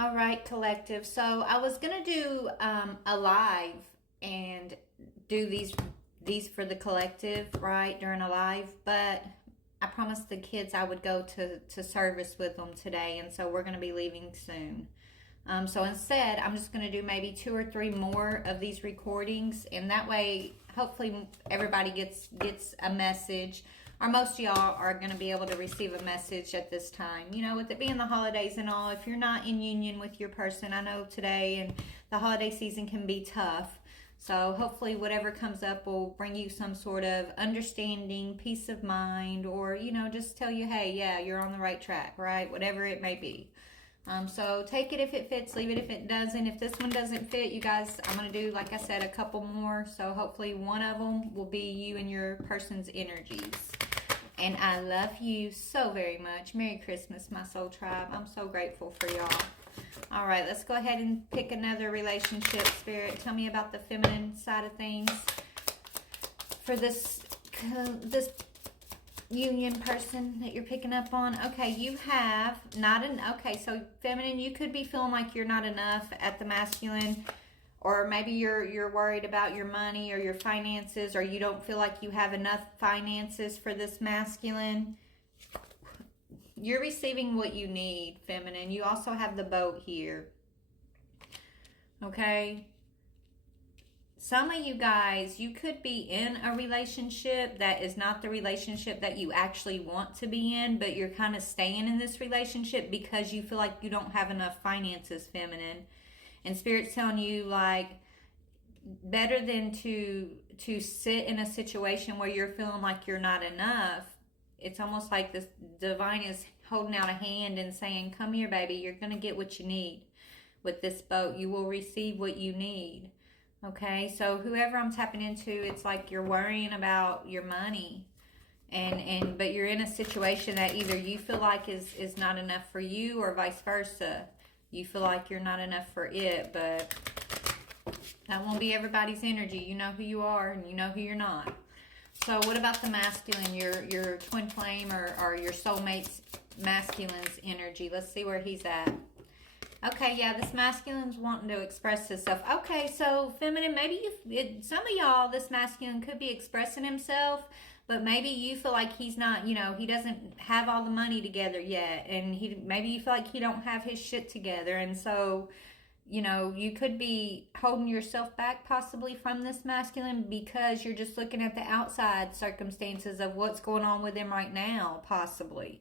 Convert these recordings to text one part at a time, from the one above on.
All right, collective. So I was gonna do a live and do these for the collective, right, during a live, but I promised the kids I would go to service with them today, and so we're gonna be leaving soon. So instead, I'm just gonna do maybe two or three more of these recordings, and that way, hopefully, everybody gets a message, or most of y'all are going to be able to receive a message at this time. You know, with it being the holidays and all, if you're not in union with your person, I know today and the holiday season can be tough. So hopefully whatever comes up will bring you some sort of understanding, peace of mind, or, just tell you, hey, yeah, you're on the right track, right? Whatever it may be. So take it if it fits, leave it if it doesn't. If this one doesn't fit, you guys, I'm going to do, like I said, a couple more. So hopefully one of them will be you and your person's energies. And I love you so very much. Merry Christmas, my soul tribe. I'm so grateful for y'all. All right, let's go ahead and pick another relationship, Spirit. Tell me about the feminine side of things for this union person that you're picking up on. Okay, you have not an okay, so feminine, you could be feeling like you're not enough at the masculine, or maybe you're worried about your money or your finances, or you don't feel like you have enough finances for this masculine. You're receiving what you need, feminine. You also have the boat here. Okay? Some of you guys, you could be in a relationship that is not the relationship that you actually want to be in, but you're kind of staying in this relationship because you feel like you don't have enough finances, feminine. And Spirit's telling you, like, better than to sit in a situation where you're feeling like you're not enough. It's almost like this divine is holding out a hand and saying, come here, baby, you're going to get what you need with this boat. You will receive what you need. Okay, so whoever I'm tapping into, it's like you're worrying about your money, but you're in a situation that either you feel like is not enough for you, or vice versa. You feel like you're not enough for it, but that won't be everybody's energy. You know who you are and you know who you're not. So what about the masculine, your twin flame or your soulmate's masculine's energy? Let's see where he's at. Okay, yeah, this masculine's wanting to express himself. Okay, so feminine, maybe some of y'all, this masculine could be expressing himself, but maybe you feel like he's not, he doesn't have all the money together yet, and maybe you feel like he don't have his shit together, and so, you could be holding yourself back possibly from this masculine because you're just looking at the outside circumstances of what's going on with him right now, possibly.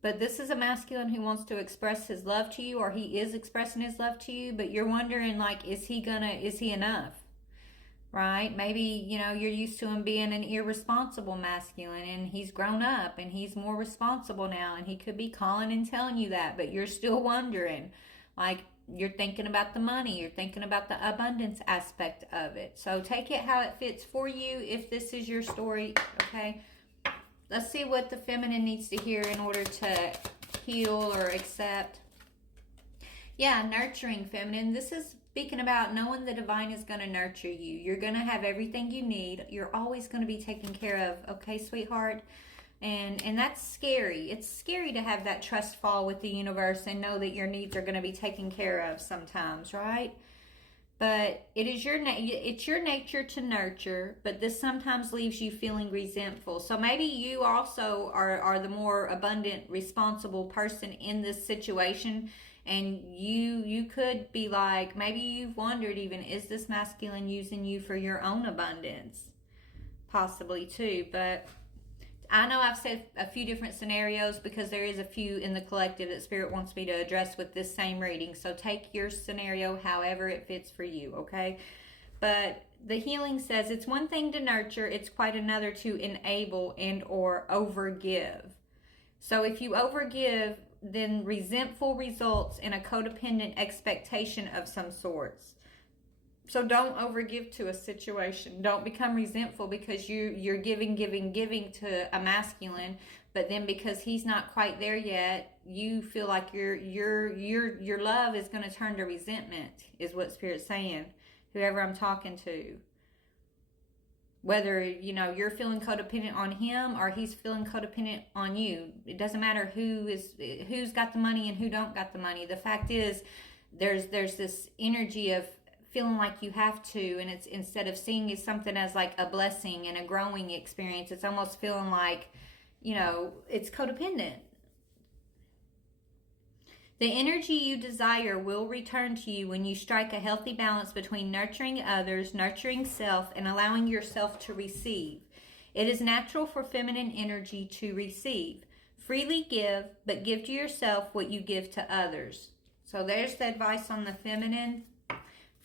But this is a masculine who wants to express his love to you, or he is expressing his love to you, but you're wondering, like, is he enough? Right? Maybe, you're used to him being an irresponsible masculine, and he's grown up and he's more responsible now, and he could be calling and telling you that, but you're still wondering. Like, you're thinking about the money, you're thinking about the abundance aspect of it. So take it how it fits for you if this is your story, okay? Let's see what the feminine needs to hear in order to heal or accept. Yeah, nurturing, feminine. This is speaking about knowing the divine is going to nurture you. You're going to have everything you need. You're always going to be taken care of. Okay, sweetheart? And that's scary. It's scary to have that trust fall with the universe and know that your needs are going to be taken care of sometimes, right? But it's your nature to nurture, but this sometimes leaves you feeling resentful. So maybe you also are the more abundant, responsible person in this situation, and you could be like, maybe you've wondered even, is this masculine using you for your own abundance? Possibly too, but I know I've said a few different scenarios because there is a few in the collective that Spirit wants me to address with this same reading. So take your scenario however it fits for you, okay? But the healing says it's one thing to nurture, it's quite another to enable and or overgive. So if you overgive, then resentful results in a codependent expectation of some sorts. So don't overgive to a situation. Don't become resentful because you're giving to a masculine, but then because he's not quite there yet, you feel like your love is going to turn to resentment, is what Spirit's saying. Whoever I'm talking to. Whether, you're feeling codependent on him or he's feeling codependent on you. It doesn't matter who's got the money and who don't got the money. The fact is, there's this energy of feeling like you have to, and it's instead of seeing it something as like a blessing and a growing experience, it's almost feeling like, it's codependent. The energy you desire will return to you when you strike a healthy balance between nurturing others, nurturing self, and allowing yourself to receive. It is natural for feminine energy to receive. Freely give, but give to yourself what you give to others. So there's the advice on the feminine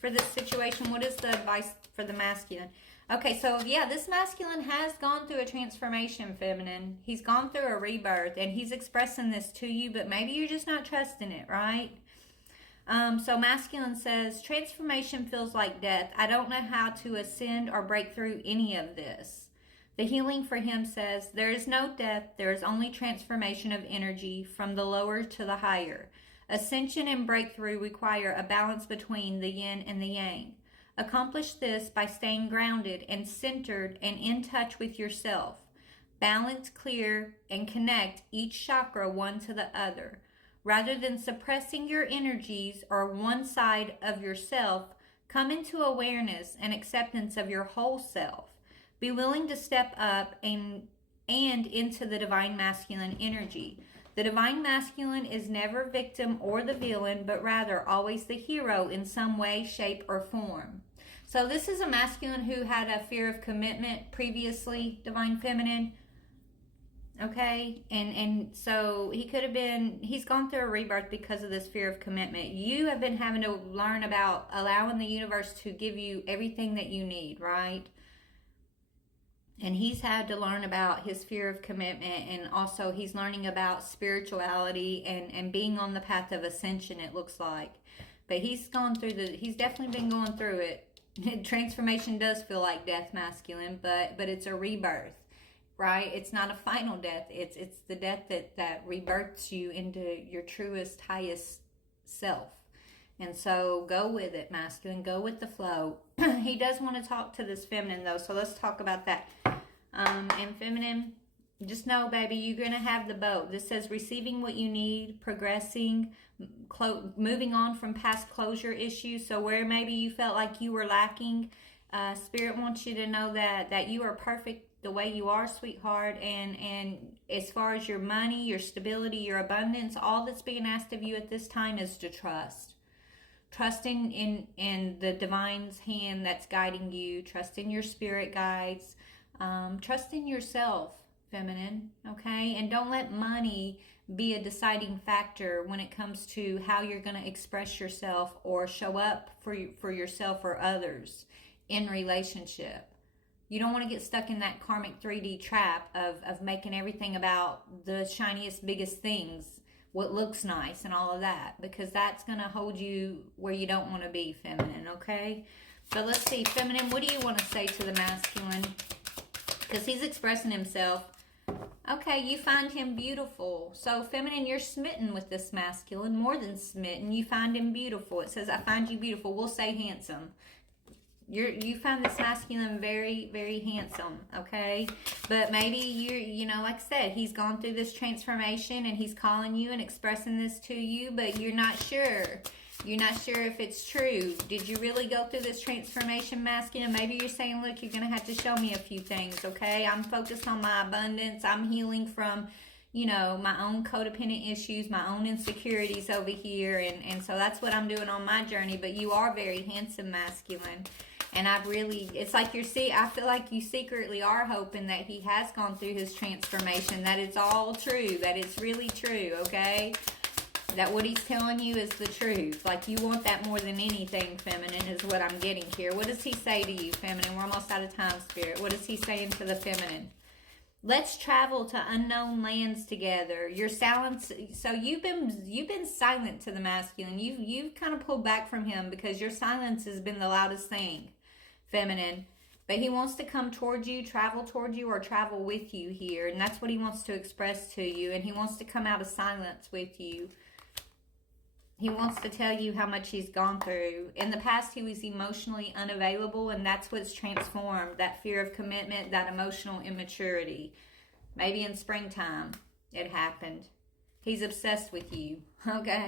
for this situation. What is the advice for the masculine? Okay, so yeah, this masculine has gone through a transformation, feminine. He's gone through a rebirth, and he's expressing this to you, but maybe you're just not trusting it, right? So masculine says, transformation feels like death. I don't know how to ascend or break through any of this. The healing for him says, there is no death, there is only transformation of energy from the lower to the higher. Ascension and breakthrough require a balance between the yin and the yang. Accomplish this by staying grounded and centered and in touch with yourself. Balance, clear, and connect each chakra one to the other. Rather than suppressing your energies or one side of yourself, come into awareness and acceptance of your whole self. Be willing to step up and into the divine masculine energy. The divine masculine is never victim or the villain, but rather always the hero in some way, shape, or form. So this is a masculine who had a fear of commitment previously, divine feminine. Okay, and so he's gone through a rebirth because of this fear of commitment. You have been having to learn about allowing the universe to give you everything that you need, right? And he's had to learn about his fear of commitment, and also he's learning about spirituality and being on the path of ascension, it looks like. But he's definitely been going through it. Transformation does feel like death, masculine, but it's a rebirth, right? It's not a final death. It's the death that rebirths you into your truest, highest self. And so go with it, masculine. Go with the flow. He does want to talk to this feminine, though, so let's talk about that. And feminine, just know, baby, you're going to have the boat. This says receiving what you need, progressing, moving on from past closure issues. So where maybe you felt like you were lacking, Spirit wants you to know that you are perfect the way you are, sweetheart. And as far as your money, your stability, your abundance, all that's being asked of you at this time is to trust. Trusting in the divine's hand that's guiding you. Trusting your spirit guides. Trusting yourself, feminine, okay? And don't let money be a deciding factor when it comes to how you're going to express yourself or show up for yourself or others in relationship. You don't want to get stuck in that karmic 3D trap of making everything about the shiniest, biggest things, what looks nice and all of that, because that's going to hold you where you don't want to be, feminine, okay? So let's see, feminine, what do you want to say to the masculine? Because he's expressing himself. Okay, you find him beautiful. So, feminine, you're smitten with this masculine. More than smitten, you find him beautiful. It says, I find you beautiful. We'll say handsome. You find this masculine very, very handsome, okay? But maybe like I said, he's gone through this transformation and he's calling you and expressing this to you, but you're not sure. You're not sure if it's true. Did you really go through this transformation, masculine? Maybe you're saying, look, you're going to have to show me a few things, okay? I'm focused on my abundance. I'm healing from, my own codependent issues, my own insecurities over here. And so that's what I'm doing on my journey. But you are very handsome, masculine. And it's like I feel like you secretly are hoping that he has gone through his transformation, that it's all true, that it's really true, okay? That what he's telling you is the truth. Like you want that more than anything, feminine, is what I'm getting here. What does he say to you, feminine? We're almost out of time, spirit. What is he saying to the feminine? Let's travel to unknown lands together. Your silence. So you've been silent to the masculine. You've kind of pulled back from him because your silence has been the loudest thing, feminine. But he wants to come towards you, travel towards you, or travel with you here. And that's what he wants to express to you. And he wants to come out of silence with you. He wants to tell you how much he's gone through. In the past, he was emotionally unavailable, and that's what's transformed. That fear of commitment, that emotional immaturity. Maybe in springtime, it happened. He's obsessed with you, okay?